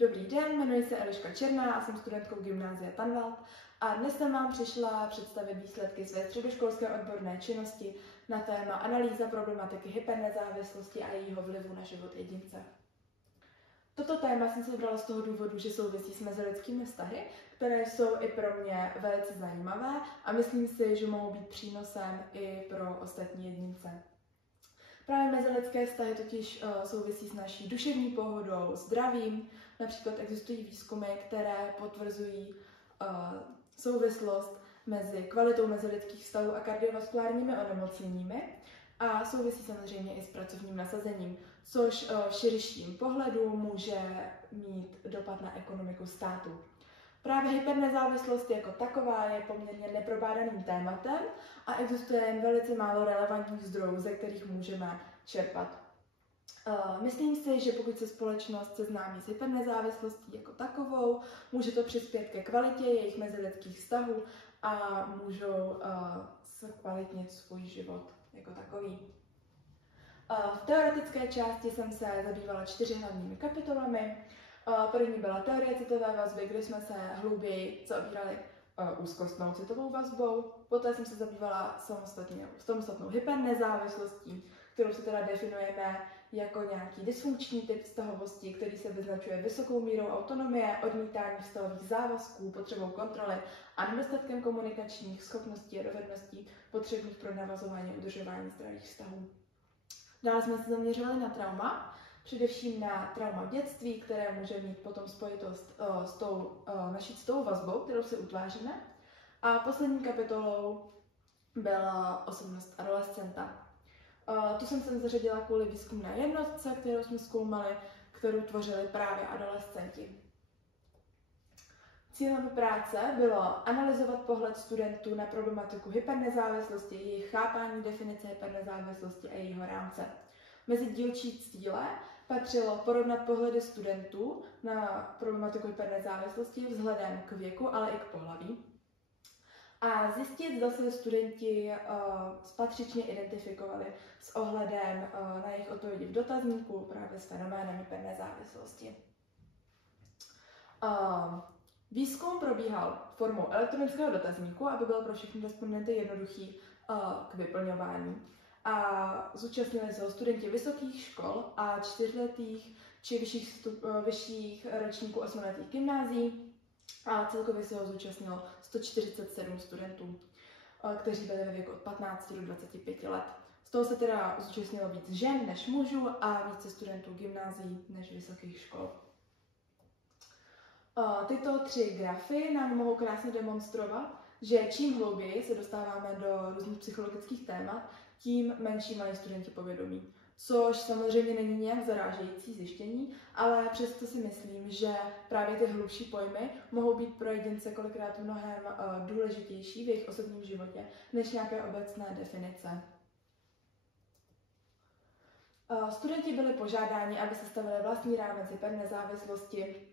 Dobrý den, jmenuji se Eliška Černá a jsem studentkou gymnázia Tanvald a dnes jsem vám přišla představit výsledky své středoškolské odborné činnosti na téma analýza problematiky hypernezávislosti a jejího vlivu na život jedince. Toto téma jsem si vybrala z toho důvodu, že souvisí s mezilidskými vztahy, které jsou i pro mě velice zajímavé a myslím si, že mohou být přínosem i pro ostatní jedince. Právě mezilidské vztahy totiž souvisí s naší duševní pohodou, zdravím. Například existují výzkumy, které potvrzují souvislost mezi kvalitou mezilidských vztahů a kardiovaskulárními onemocněními a souvisí samozřejmě i s pracovním nasazením, což v širším pohledu může mít dopad na ekonomiku státu. Právě hypernezávislost jako taková je poměrně neprobádaným tématem a existuje jen velice málo relevantních zdrojů, ze kterých můžeme čerpat. Myslím si, že pokud se společnost seznámí s hypernezávislostí jako takovou, může to přispět ke kvalitě jejich mezilidských vztahů a můžou zkvalitnit svůj život jako takový. V teoretické části jsem se zabývala 4 hlavními kapitolami. První byla teorie citové vazby, kde jsme se hlouběji zaobírali úzkostnou citovou vazbou. Poté jsem se zabývala samostatnou hypernezávislostí, kterou si teda definujeme jako nějaký dysfunkční typ vztahovosti, který se vyznačuje vysokou mírou autonomie, odmítání vztahových závazků, potřebou kontroly a nedostatkem komunikačních schopností a dovedností potřebných pro navazování a udržování zdravých vztahů. Dále jsme se zaměřovali na trauma, především na trauma v dětství, které může mít potom spojitost s tou naší citovou vazbou, kterou si utváříme. A poslední kapitolou byla osobnost adolescenta. Tu jsem sem zařadila kvůli výzkumné jednotce, kterou jsme zkoumali, kterou tvořili právě adolescenti. Cílem práce bylo analyzovat pohled studentů na problematiku hypernezávislosti, jejich chápání definice hypernezávislosti a jejího rámce. Mezi dílčí cíle patřilo porovnat pohledy studentů na problematiku hypernezávislosti vzhledem k věku, ale i k pohlaví. A zjistit, zda se studenti patřičně identifikovali s ohledem na jejich odpovědi v dotazníku právě s fenoménem hypernezávislosti. Výzkum probíhal formou elektronického dotazníku, aby byl pro všechny respondenty jednoduchý k vyplňování. A zúčastnili se ho studenti vysokých škol a 4letých či vyšších ročníků 8letých gymnázií a celkově se ho zúčastnilo 147 studentů, kteří byli ve věku od 15 do 25 let. Z toho se teda zúčastnilo víc žen než mužů a více studentů gymnázií než vysokých škol. Tyto 3 grafy nám mohou krásně demonstrovat, že čím hlouběji se dostáváme do různých psychologických témat, tím menší mají studenti povědomí. Což samozřejmě není nějak zarážející zjištění, ale přesto si myslím, že právě ty hlubší pojmy mohou být pro jedince kolikrát mnohem důležitější v jejich osobním životě, než nějaké obecné definice. Studenti byli požádáni, aby sestavili vlastní rámec hypernezávislosti,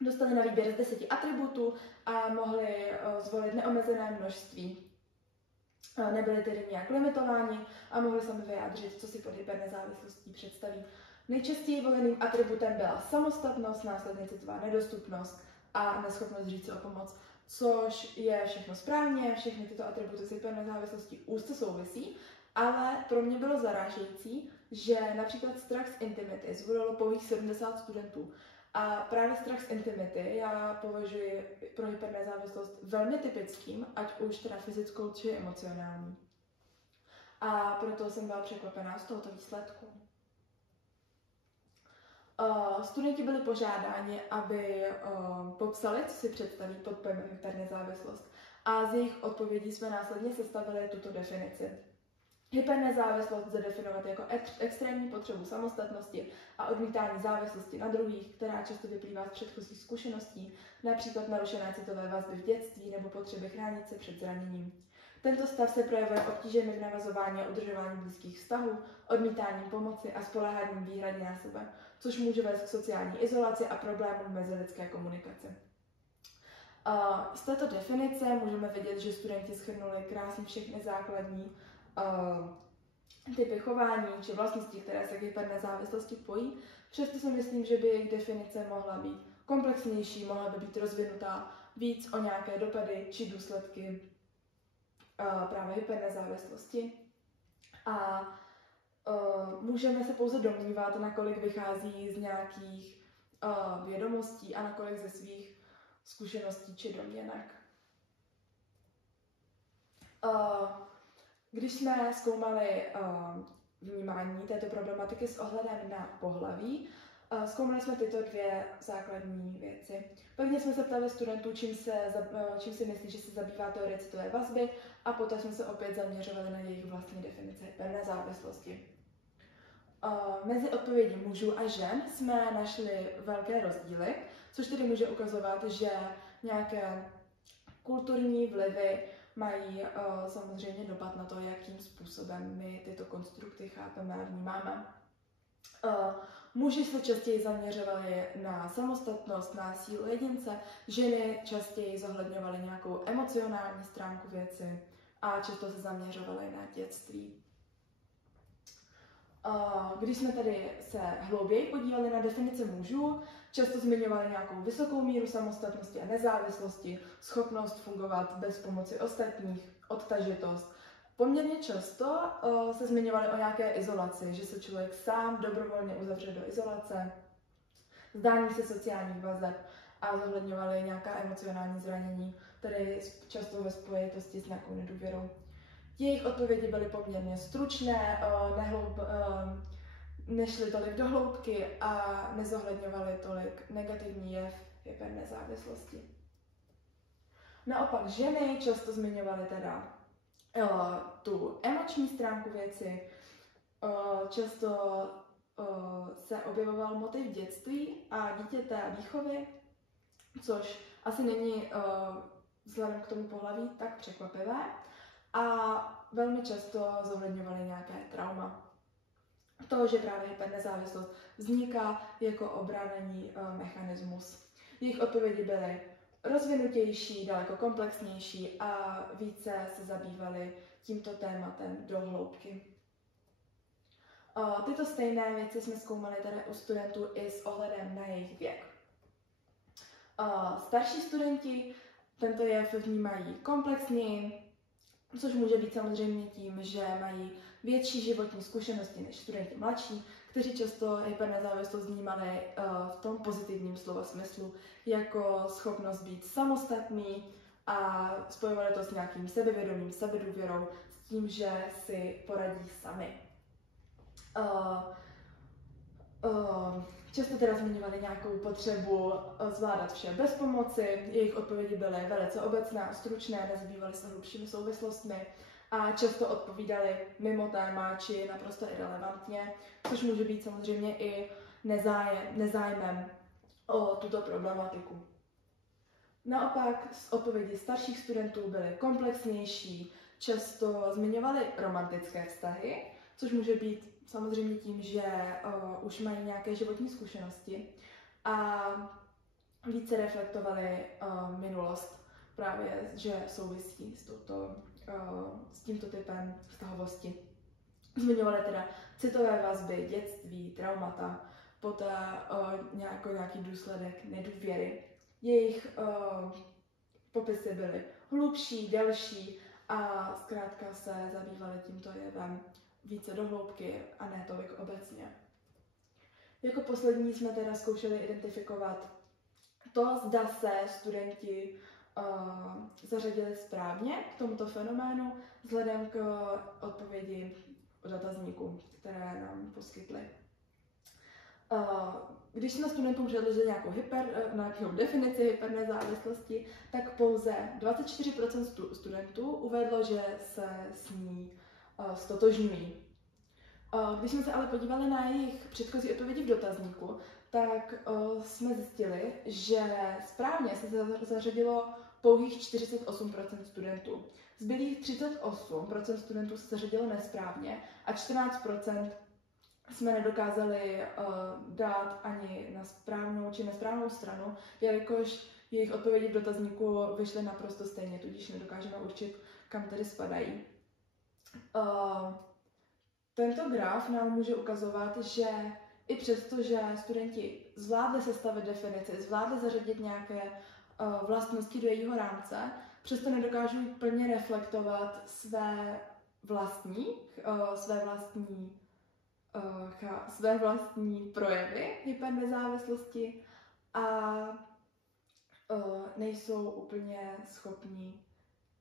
dostali na výběr z 10 atributů a mohli zvolit neomezené množství. Nebyli tedy nějak limitováni a mohli sami vyjádřit, co si pod hypernezávislostí představí. Nejčastěji voleným atributem byla samostatnost, následně citová nedostupnost a neschopnost říct si o pomoc, což je všechno správně, všechny tyto atributy s hypernezávislostí úzce souvisí, ale pro mě bylo zarážející, že například strach z intimity zvolilo pouhých 70 studentů. A právě strach z intimity já považuji pro hypernezávislost velmi typickým, ať už teda fyzickou či emocionální. A proto jsem byla překvapená z tohoto výsledku. Studenti byli požádáni, aby popsali, co si představí pod pojmem hypernezávislost. A z jejich odpovědí jsme následně sestavili tuto definici. Hypernezávislost lze definovat jako extrémní potřebu samostatnosti a odmítání závislosti na druhých, která často vyplývá z předchozích zkušeností, například narušené citové vazby v dětství nebo potřeby chránit se před zraněním. Tento stav se projevuje obtížemi v navazování a udržování blízkých vztahů, odmítáním pomoci a spoléháním výhradně na sebe, což může vést k sociální izolaci a problémům mezilidské komunikace. Z této definice můžeme vidět, že studenti shrnuli krásně všechny základní typy chování či vlastnosti, které se k hypernezávislosti pojí. Přesto si myslím, že by jejich definice mohla být komplexnější, mohla by být rozvinutá víc o nějaké dopady či důsledky právě hypernezávislosti. A můžeme se pouze domnívat, nakolik vychází z nějakých vědomostí a nakolik ze svých zkušeností či domněnek. Když jsme zkoumali vnímání této problematiky s ohledem na pohlaví, zkoumali jsme tyto dvě základní věci. Prvně jsme se ptali studentů, čím si myslí, že se zabývá teorie citové vazby, a poté jsme se opět zaměřovali na jejich vlastní definici hypernezávislosti. Mezi odpovědi mužů a žen jsme našli velké rozdíly, což tedy může ukazovat, že nějaké kulturní vlivy mají samozřejmě dopad na to, jakým způsobem my tyto konstrukty chápeme a vnímáme. Muži se častěji zaměřovali na samostatnost, na sílu jedince, ženy častěji zohledňovaly nějakou emocionální stránku věci a často se zaměřovaly na dětství. Když jsme tady se hlouběji podívali na definici mužů, často zmiňovali nějakou vysokou míru samostatnosti a nezávislosti, schopnost fungovat bez pomoci ostatních, odtažitost. Poměrně často se zmiňovali o nějaké izolaci, že se člověk sám dobrovolně uzavře do izolace, zdání se sociálních vazeb a zohledňovali nějaká emocionální zranění, tedy často ve spojitosti s nějakou nedůvěrou. Jejich odpovědi byly poměrně stručné, nešly tolik do hloubky a nezohledňovaly tolik negativní jev hypernezávislosti. Naopak ženy často zmiňovaly teda tu emoční stránku věci, často se objevoval motiv dětství a dítěte a výchovy, což asi není vzhledem k tomu pohlaví tak překvapivé, a velmi často zohledňovali nějaké trauma. To, že právě hypernezávislost vzniká jako obranný mechanismus. Jejich odpovědi byly rozvinutější, daleko komplexnější a více se zabývaly tímto tématem do hloubky. Tyto stejné věci jsme zkoumali tedy u studentů i s ohledem na jejich věk. Starší studenti tento jev vnímají komplexněji, což může být samozřejmě tím, že mají větší životní zkušenosti než studenti mladší, kteří často hypernezávislost vnímali v tom pozitivním slova smyslu jako schopnost být samostatný a spojovali to s nějakým sebevědomím, sebedůvěrou, s tím, že si poradí sami. Často teda zmiňovali nějakou potřebu zvládat vše bez pomoci, jejich odpovědi byly velice obecné a stručné, nezabývaly se hlubšími souvislostmi a často odpovídali mimo téma či naprosto irelevantně, což může být samozřejmě i nezájmem o tuto problematiku. Naopak odpovědi starších studentů byly komplexnější, často zmiňovali romantické vztahy, což může být samozřejmě tím, že už mají nějaké životní zkušenosti a více reflektovali minulost, právě že souvisí s tímto typem vztahovosti. Zmiňovali teda citové vazby, dětství, traumata, poté nějaký důsledek nedůvěry. Jejich popisy byly hlubší, delší a zkrátka se zabývali tímto jevem více do hloubky a ne tolik obecně. Jako poslední jsme teda zkoušeli identifikovat to, zda se studenti zařadili správně k tomuto fenoménu vzhledem k odpovědi dotazníků, které nám poskytly. Když jsme studentům předložili nějakou definici hypernezávislosti, tak pouze 24% studentů uvedlo, že se s ní stotožňují. Když jsme se ale podívali na jejich předchozí odpovědi v dotazníku, tak jsme zjistili, že správně se zařadilo pouhých 48% studentů. Zbylých 38% studentů se zařadilo nesprávně a 14% jsme nedokázali dát ani na správnou či nesprávnou stranu, jelikož jejich odpovědi v dotazníku vyšly naprosto stejně, tudíž nedokážeme určit, kam tedy spadají. Tento graf nám může ukazovat, že i přesto, že studenti zvládli sestavit definici, zvládli zařadit nějaké vlastnosti do jejího rámce, přesto nedokážou plně reflektovat své vlastní projevy hypernezávislosti a nejsou úplně schopní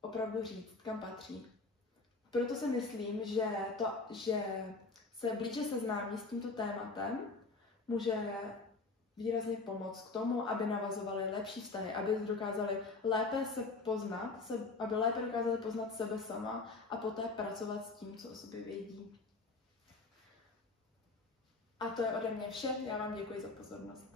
opravdu říct, kam patří. Proto si myslím, že se blíže seznámí s tímto tématem může výrazně pomoct k tomu, aby navazovali lepší vztahy, aby dokázali lépe se poznat, aby lépe dokázali poznat sebe sama a poté pracovat s tím, co o sobě vědí. A to je ode mě vše. Já vám děkuji za pozornost.